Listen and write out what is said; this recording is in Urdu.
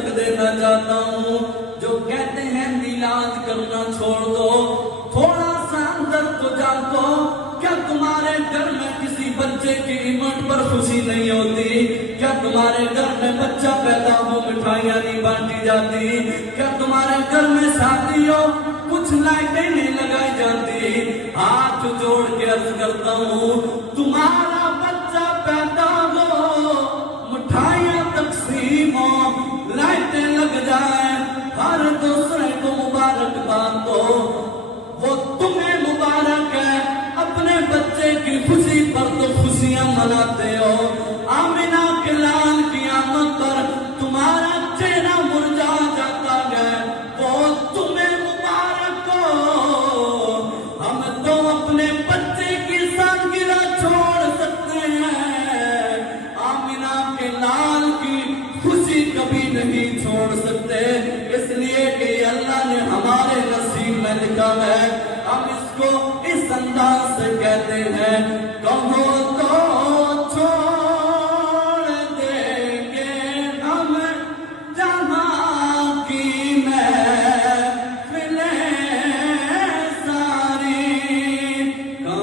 تک دینا چاہتا ہوں. جو کہتے ہیں میلاد کرنا چھوڑ دو, تھوڑا سا اندر تو جانو, کیا تمہارے گھر میں کسی بچے کی ایونٹ پر خوشی نہیں ہوتی؟ کیا تمہارے گھر میں بچہ پیدا ہو مٹھائیاں نہیں بانٹی جاتی؟ کیا تمہارے گھر میں شادی ہو کچھ لائٹیں نہیں لگائی جاتی؟ ہاتھ جوڑ کے عرض کرتا ہوں, تمہارا بچہ پیدا ہو, مٹھائیاں تقسیم ہو, لائٹیں لگ جائیں, ہر دوسرے کو مبارکباد دو, وہ تمہیں مبارک ہے. اپنے بچے کی خوشی پر تو خوشیاں مناتے ہو, آمنہ کے لال کی آمد پر تمہارا چہرہ مرجھا جاتا ہے, وہ تمہیں مبارک ہو. ہم تو اپنے بچے کی سالگرہ چھوڑ سکتے ہیں, آمنہ کے لال کی خوشی کبھی نہیں چھوڑ سکتے, اس لیے کہ اللہ نے ہمارے نصیب میں لکھا ہے. ہم اس کو اس انداز سے کہتے